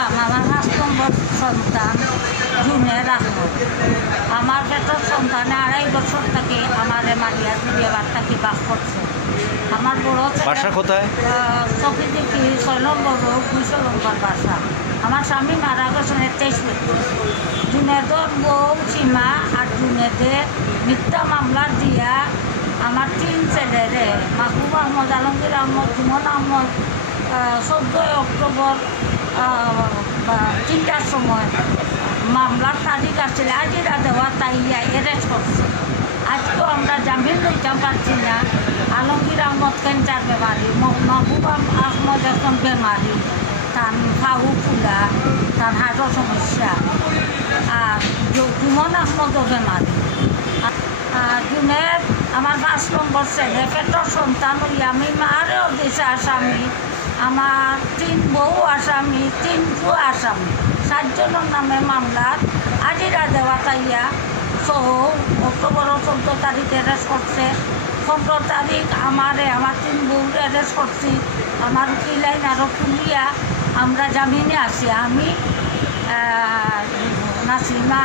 বললাম আমার 5 নম্বর সন্তান জুনের আহমদ। আমার পেটের সন্তানে 2.5 বছর থেকে আমার মারিয়া বিয়েবার থাকি বাস করছে। আমার বড় বাসা কোথায়? চকি দেখি 6 নম্বর রোড 200 নম্বর বাসা। আমার স্বামী মারা গেছেন 23 বছর। জুনেদের বউ সীমা আর জুনেদের মিথ্যা মামলা দিয়া আমার 3 ছেলেরে মাহবুব আহমদ, আলমগীর আহমদ, জুমন আহমদ 14 অক্টোবর 3টার সময় মামলার তারিখ আসলে আজিরা দেওয়া তাইয়া অ্যারেস্ট করছে। আজকেও আমরা জামিন লইতে পারছি না। আলমগীর আহমদ ক্যান্সার বেমারি, মাহবুব আহমদ এখন বেমারি, তার হাউ ফুলা, তার হার্টের সমস্যা, আর জুমন আহমদও বেমারি। জুনের আমার 5 নম্বর ছেলে পেটের সন্তান হইয়া আমি মারেও দিছে আসামি, আমার 3 বউ আসামি, 3 পুয়া আসামি, 7 জনের নামে মামলার আজিরা দেওয়া তাইয়া অক্টোবর 14 তারিখে অ্যারেস্ট করছে। 15 তারিখ আমার 3 বউরে অ্যারেস্ট করছি। আমার উকিল আইন আরও তুলিয়া আমরা জামিনে আছি। আমি নাসিমা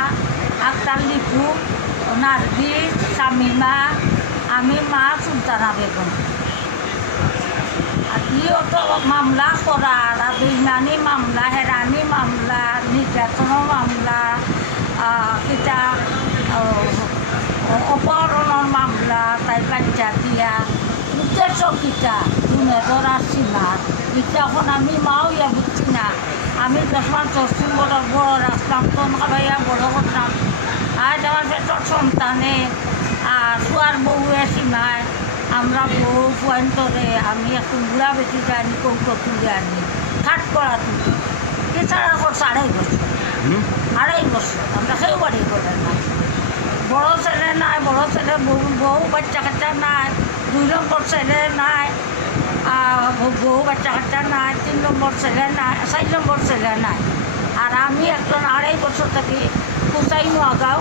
আক্তার, লিপু, নার্গিস, শামিমা, আমি মা সুলতানা বেগম। তো মামলা করার বেইমানি মামলা, হেরানি মামলা, নির্যাতনের মামলা, কিতা অপহরণের মামলা, তাই বাচ্চা দিয়া উদ্দেশ্য কিতা জুনেদর আর সীমার এটা এখন আমি মাও ইয়া বুঝছি না। আমি 10 মাস 10 দিন বড় রাখলাম, তখন খাবাইয়া বড় করতাম। আজ আমার পেটের সন্তানে আর ফুয়ার বউয়ে সীমায় আমরা বউ পয়েন্টরে আমি এখন বুড়া বেটি আনি কৌটো তুলে আনি কাঠ করা তুলি এছাড়া করছে 2.5 বছর। 2.5 বছর আমরা কেউ বাড়ি করে না। বড় ছেলে নাই, বড় ছেলে বউ বাচ্চা কাচ্চা নাই, 2 নম্বর ছেলে নাই, বউ বাচ্চা কাচ্চা নাই, 3 নম্বর ছেলে নাই, 4 নম্বর ছেলে নাই। আর আমি একজন 2.5 বছর থাকি কুচাই নোয়াগাঁও,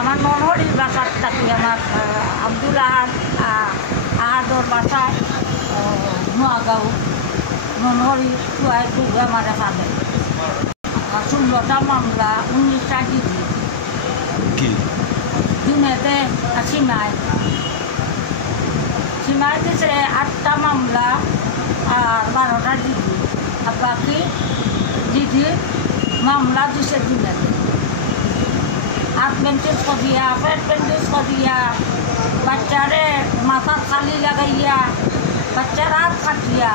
আমার ননহরির বাসার থাকি, আমার আব্দুল আহাদর বাসায় নোয়াগাঁও ননহরি চুয়াই ডুবে আমার এখানে 16টা মামলা, 19টা ডিগ্রি দিনেতে সীমায় দিছে 8টা মামলা আর 12টা ডিগ্রি, আর বাকি ডিগ্রি মামলা দিছে দিনেতে। হাত ব্যান্ডেজ করিয়া, পেট ব্যান্ডেজ করিয়া, বাচ্চারে মাথার খালি লাগাইয়া, বাচ্চার হাত কাটিয়া,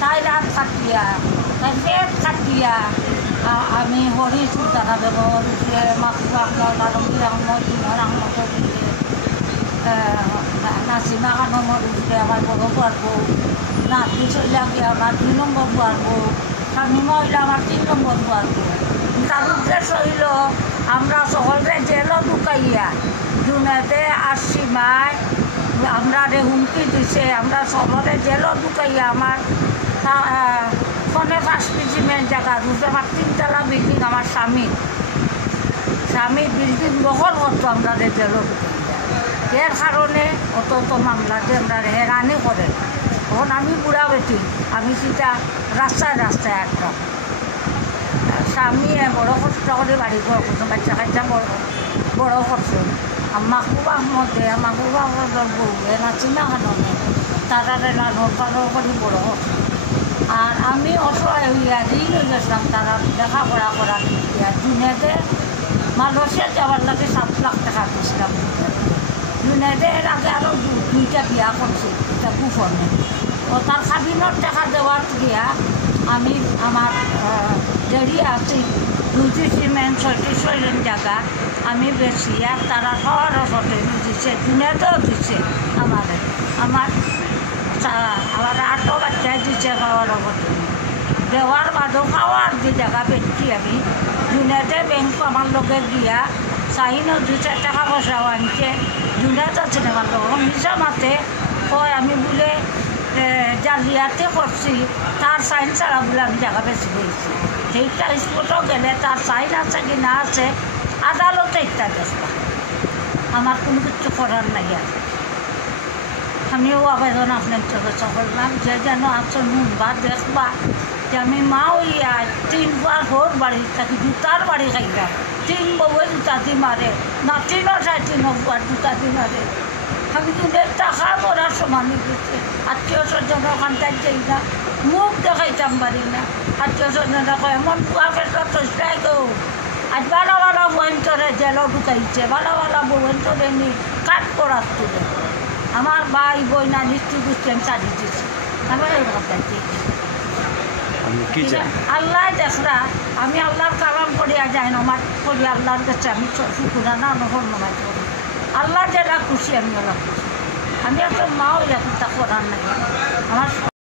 তাই হাত কাটিয়া, তাই পেট কাটিয়া আমি হরি সুলতানা বেগম দিলে, মাহবুব আহমদ, আলমগীর আহমদ, জুমন আহমদও দিলে, নাসিমা খানমও দিলে, আমার বড় বুয়ার বউ, নার্গিস হইলে আমার 2 নম্বর বুয়ার বউ, শামিমা হইলে আমার 3 নম্বর বুয়ার বউ। তার উদ্দেশ্য হইল আমরা সকলরে জেলও ঢুকাইয়া জুনেতে আর সীমায় আমরা হুমকি দিছে, আমরা সকলে জেলও ঢুকাইয়া আমার ফোনে 5 পিজিমেন্ট জায়গা রুজে আমার 3তলা বিল্ডিং, আমার স্বামী বিল্ডিং দখল করতো আমরা জেলও ঢুকাইয়া। এর কারণে অত মামলা যে আমরা হেরানি করে। তখন আমি বুড়া বেটি, আমি সেটা রাস্তায় একটা স্বামী বড় কষ্ট করে বাড়ি ঘর করছে, বাচ্চা কাচ্চা বড় করছে। মাহবুব আহমদের বউয়ে নাচিনা খাননে তারারে লালন পালন করে বড় করছে। আর আমি অসহায় হইয়া ঋণ হয়ে গেছিলাম তারা লেখাপড়া করার দিয়া। জুনেদে মালয়েশিয়া যাওয়ার লাগে 7 লাখ টাকা দিয়েছিলাম। জুনেদে এর আগে আরও 2টা বিয়া করছে, এটা কুফনে। ও তার স্বাধীনের টাকা দেওয়ার গিয়া আমি আমার দেরি আছি 2টি সিমেন্ট 6টি শৈলেন জায়গা আমি বেশি, আর তারা খাওয়ারও হোটেল দিচ্ছে, জুনেদেও দিচ্ছে আমার 8টা বাচ্চায় দিচ্ছে খাওয়ারও হোটেল দেওয়ার বাদেও খাওয়ার যে জায়গা বেশি আমি জুনেদে ব্যাংক আমার লোকের দিয়া চাইনও 2-4 টাকা পয়সাও আনছে। জুনেদ আছে আমার লোক মিশা মাতে কয় আমি বলে জালিয়াতে করছি, তার সাইন ছাড়া বলে আমি জায়গা বেশি দিয়েছি। সেইটা স্পটও গেলে তার সাইন আছে কি না আছে আদালতে একটা দেখবা, আমার কোনো কিছু করার নাই। আর আমিও আবেদন আপনার চলে করলাম যে যেন আসুন বা দেখবা যে আমি মা হইয়া 3 বার হোর বাড়ি থাকি জুতার বাড়ি খাইলাম 3 বউয়ে জুতা দি মারে না 3 সাড়ে 3 বার জুতা দি মারে আমি কিন্তু টাকা পড়ার সমান গেছে আত্মীয় স্বজন ওখানটাই যাই না মুখ দেখাইতাম পারি না আত্মীয় স্বজনরা কয় এমন বুয়া ফেসলা তসলাই গো আজ ভালো ভালো বইন্তরে জেলও ঢুকাইছে ভালো ভালো বইন্তরে নি কাঠ পড়ার তুলে আমার ভাই বই না নিশ্চয় বুঝতে আমি চালিয়ে দিয়েছি আমার এই ভাবতে আল্লাহ দেখরা আমি আল্লাহর কালাম করিয়া যাই নমাজ করি আল্লাহর কাছে আমি শুকুরানা নহর নমাজ করি আল্লাহ যেটা খুশি আমি ওরা খুশি আমি একটা মাও এরকম তা করার নাই আমার